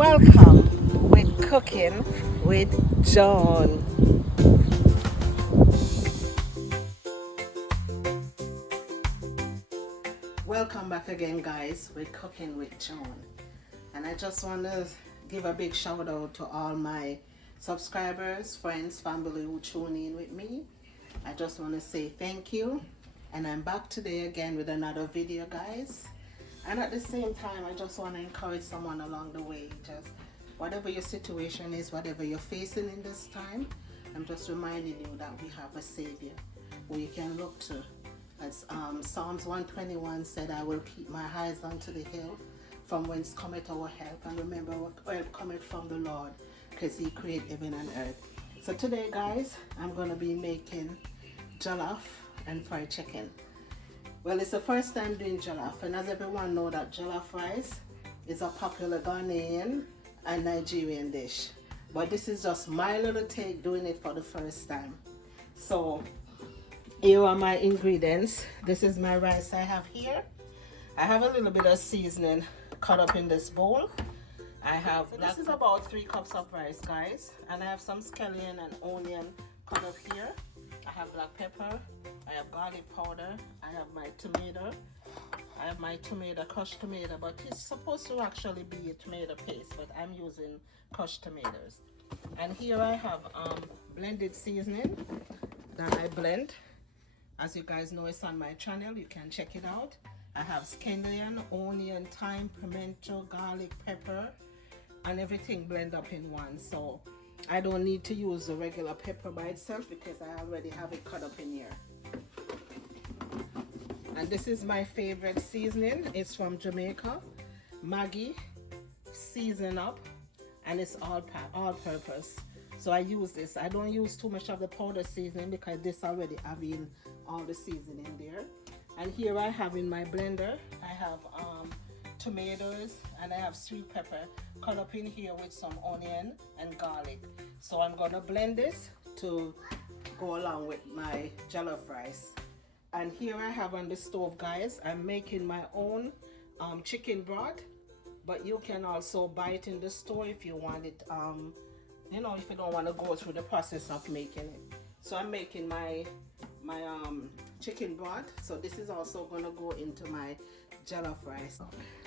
Welcome with Cooking with John. Welcome back again, guys, with Cooking with John. And I just want to give a big shout out to all my subscribers, friends, family who tune in with me. I just want to say thank you. And I'm back today again with another video, guys. And at the same time, I just want to encourage someone along the way. Just whatever your situation is, whatever you're facing in this time, I'm just reminding you that we have a Savior who you can look to. As Psalms 121 said, I will keep my eyes unto the hill from whence cometh our help. And remember, our help cometh from the Lord, because He created heaven and earth. So today, guys, I'm going to be making jollof and fried chicken. Well, it's the first time doing jollof, and as everyone knows that jollof rice is a popular Ghanaian and Nigerian dish. But this is just my little take doing it for the first time. So here are my ingredients. This is my rice I have here. I have a little bit of seasoning cut up in this bowl. This is about 3 cups of rice, guys, and I have some scallion and onion cut up here. I have black pepper, I have garlic powder, I have my tomato, crushed tomato, but it's supposed to actually be a tomato paste, but I'm using crushed tomatoes. And here I have blended seasoning that I blend. As you guys know, it's on my channel, you can check it out. I have scallion, onion, thyme, pimento, garlic, pepper, and everything blend up in one. So I don't need to use the regular pepper by itself because I already have it cut up in here. And this is my favorite seasoning. It's from Jamaica, Maggi, season up, and it's all purpose. So I use this. I don't use too much of the powder seasoning because this already having all the seasoning there. And here I have in my blender, I have tomatoes and I have sweet pepper cut up in here with some onion and garlic. So I'm gonna blend this to go along with my jollof rice. And here I have on the stove, guys, I'm making my own chicken broth, but you can also buy it in the store if you want it, you know, if you don't want to go through the process of making it. So I'm making my chicken broth, so this is also going to go into my jollof rice.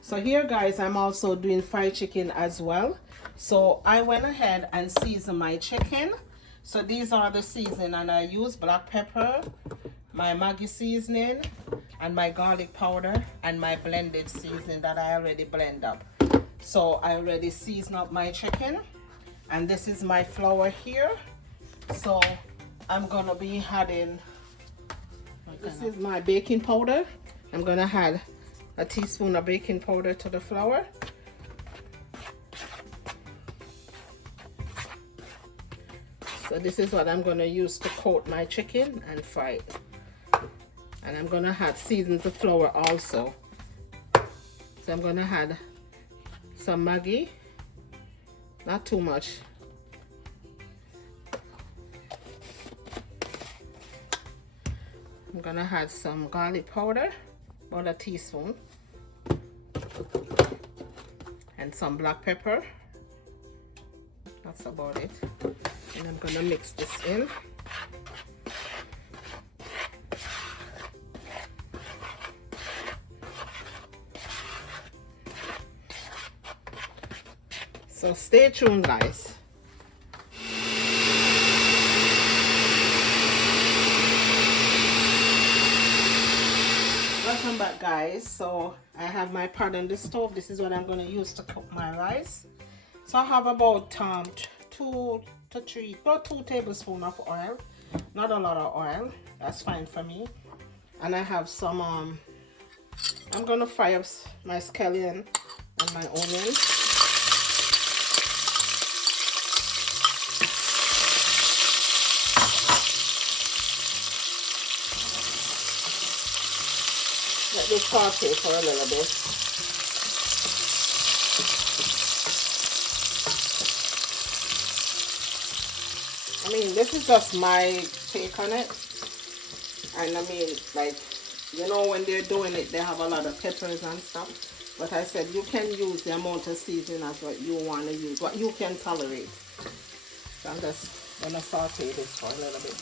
So here, guys, I'm also doing fried chicken as well. So I went ahead and seasoned my chicken. So these are the seasoning, and I use black pepper, my Maggi seasoning, and my garlic powder, and my blended seasoning that I already blend up. So I already seasoned up my chicken, and this is my flour here. So I'm gonna be adding, this is my baking powder. I'm gonna add a teaspoon of baking powder to the flour. So this is what I'm gonna use to coat my chicken and fry it. And I'm gonna add season the flour also. So I'm gonna add some Maggi, not too much. I'm gonna add some garlic powder, about a teaspoon, and some black pepper. That's about it. And I'm gonna mix this in. So stay tuned, guys. Welcome back, guys. So I have my pot on the stove. This is what I'm going to use to cook my rice. So I have about 2 tablespoons of oil. Not a lot of oil. That's fine for me. And I have some I'm going to fry up my scallion and my onions. Let this saute for a little bit. I mean, this is just my take on it. And I mean, like, You know, when they're doing it, they have a lot of peppers and stuff. But I said you can use the amount of seasoning as what you want to use, what you can tolerate. So I'm just going to saute this for a little bit.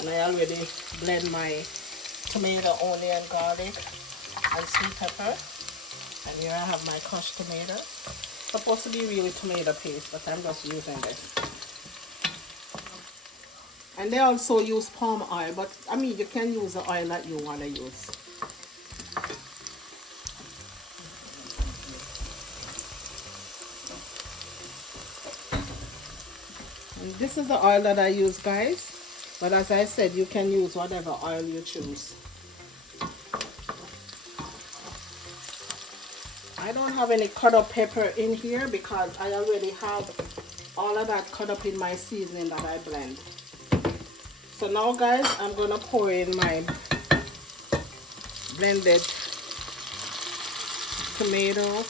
And I already blend my tomato, onion, garlic, and sweet pepper. And here I have my crushed tomato. Supposed to be really tomato paste, but I'm just using this. And they also use palm oil, but I mean you can use the oil that you want to use. And this is the oil that I use, guys. But as I said, you can use whatever oil you choose. I don't have any cut up pepper in here because I already have all of that cut up in my seasoning that I blend. So now, guys, I'm going to pour in my blended tomato,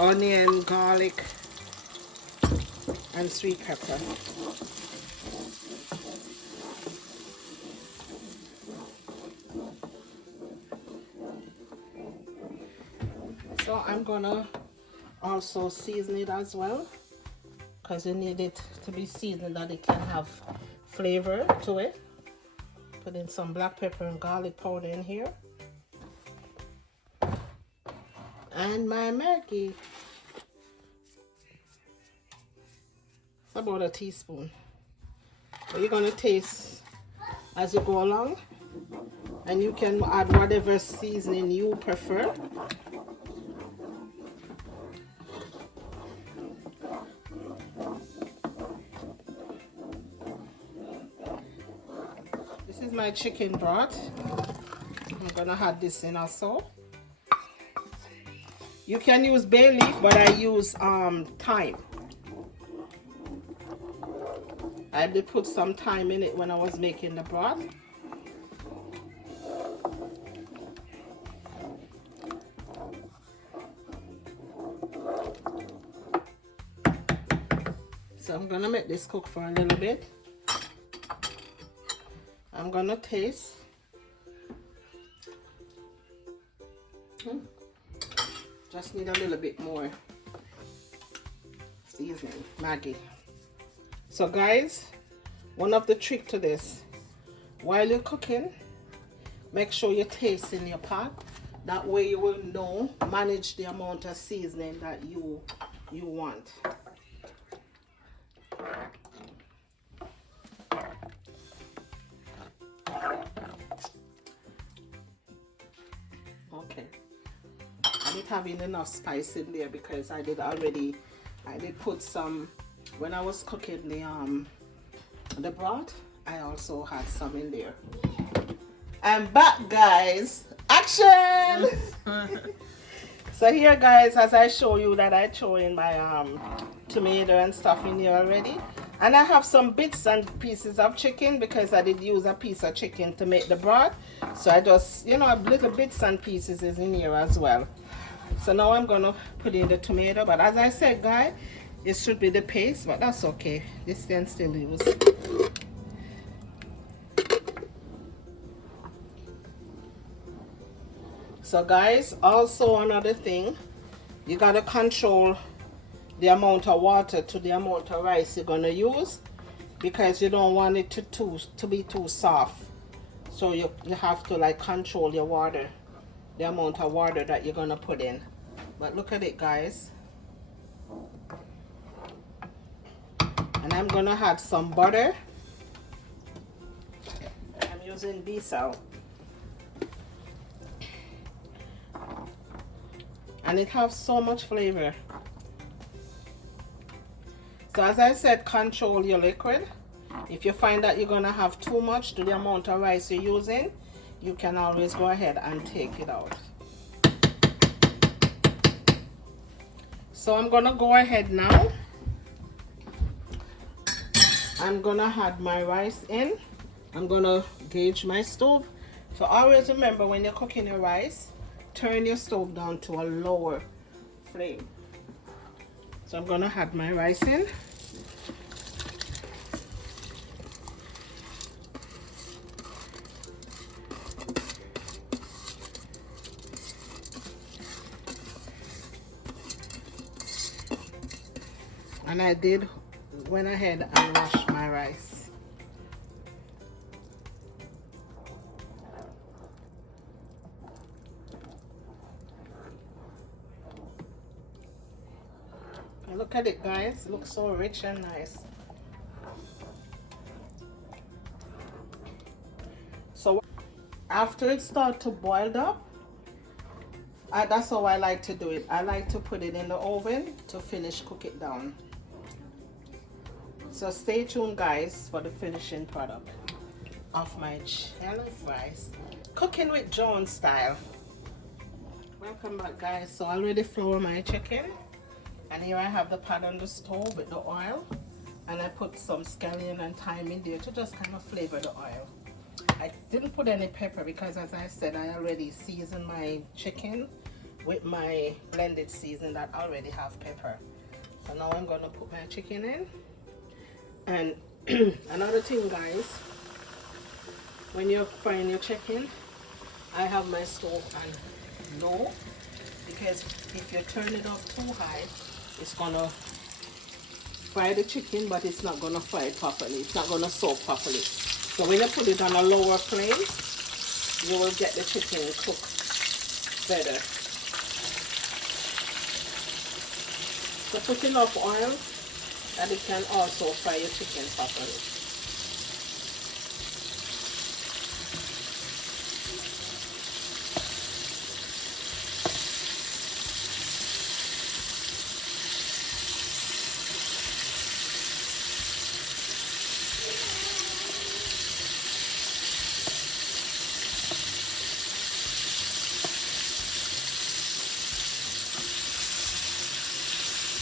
onion, garlic, and sweet pepper. So I'm going to also season it as well, because you need it to be seasoned that it can have flavor to it. Put in some black pepper and garlic powder in here. And my Maggi. It's about a teaspoon. So you're going to taste as you go along. And you can add whatever seasoning you prefer. This is my chicken broth. I'm gonna add this in also. You can use bay leaf, but I use thyme. I did put some thyme in it when I was making the broth. So I'm gonna make this cook for a little bit. I'm gonna taste. Just need a little bit more seasoning, Maggi. So guys, one of the trick to this, while you're cooking, make sure you taste in your pot. That way you will know, manage the amount of seasoning that you want. Okay, I didn't have enough spice in there because I did put some when I was cooking the broth. I also had some in there. I'm back, guys. Action! So here, guys, as I show you that I throw in my tomato and stuff in here already. And I have some bits and pieces of chicken because I did use a piece of chicken to make the broth. So I just, little bits and pieces is in here as well. So now I'm going to put in the tomato. But as I said, guys, it should be the paste, but that's okay. This can still use. So guys, also another thing, you got to control the amount of water to the amount of rice you're going to use, because you don't want it to be too soft. So you have to like control your water, the amount of water that you're going to put in. But look at it, guys. And I'm going to add some butter. I'm using Bissau. And it has so much flavor. So as I said, control your liquid. If you find that you're going to have too much to the amount of rice you're using, you can always go ahead and take it out. So I'm going to go ahead now. I'm going to add my rice in. I'm going to gauge my stove. So always remember, when you're cooking your rice, turn your stove down to a lower flame. So I'm going to add my rice in. And I went ahead and washed my rice. And look at it, guys. It looks so rich and nice. So after it starts to boil up, that's how I like to do it. I like to put it in the oven to finish cook it down. So stay tuned, guys, for the finishing product of my jollof rice. Cooking with Joan style. Welcome back, guys. So I already flour my chicken. And here I have the pot on the stove with the oil. And I put some scallion and thyme in there to just kind of flavor the oil. I didn't put any pepper because, as I said, I already seasoned my chicken with my blended seasoning that already have pepper. So now I'm going to put my chicken in. And another thing, guys, when you're frying your chicken, I have my stove on low, because if you turn it up too high, it's going to fry the chicken, but it's not going to fry it properly. It's not going to soak properly. So when you put it on a lower flame, you will get the chicken cooked better. So put enough oil that it can also fry your chicken properly.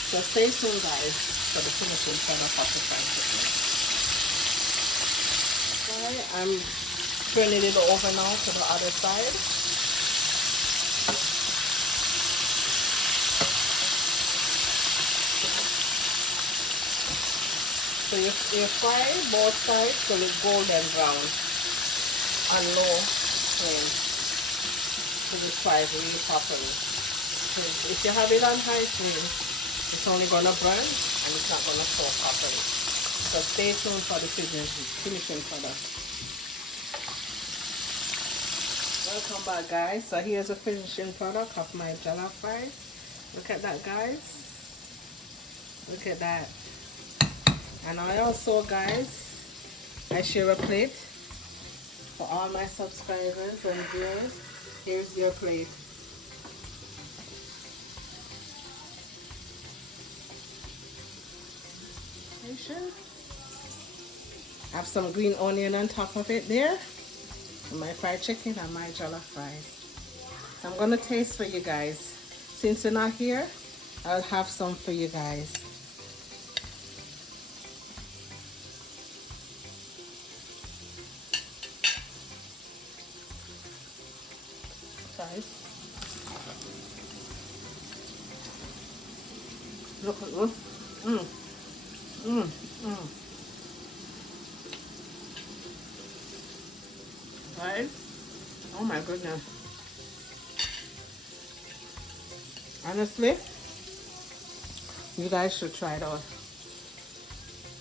So stay tuned, guys, for the finishing product of the fried chicken. Okay, I'm turning it over now to the other side. So you fry both sides till it's golden brown on low flame, so it fries really properly. So if you have it on high flame, it's only going to burn and it's not going to soak properly. So stay tuned for the finishing product. Welcome back, guys. So here's the finishing product of my jollof rice. Look at that, guys. Look at that. And I also, guys, I share a plate for all my subscribers and viewers. Here's your plate. Have some green onion on top of it there. And my fried chicken and my jollof rice. So I'm going to taste for you guys. Since you're not here, I'll have some for you guys. Guys, look at this. Right? Oh my goodness. Honestly, you guys should try it out.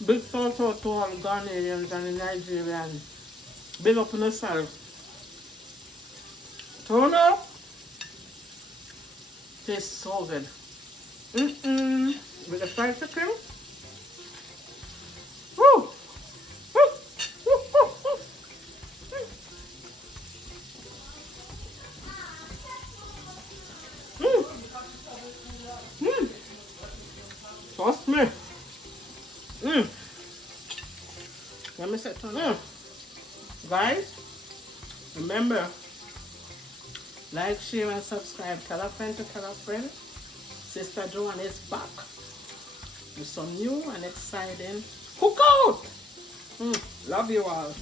Big shout out to all Ghanaians and the Nigerians. Big up on yourself. Turn up. Tastes so good. With the fried chicken. Woo! Trust me. Let me set on. Guys, remember, like, share, and subscribe. Tell a friend to tell a friend. Sister Joanne is back with some new and exciting cookout. Love you all.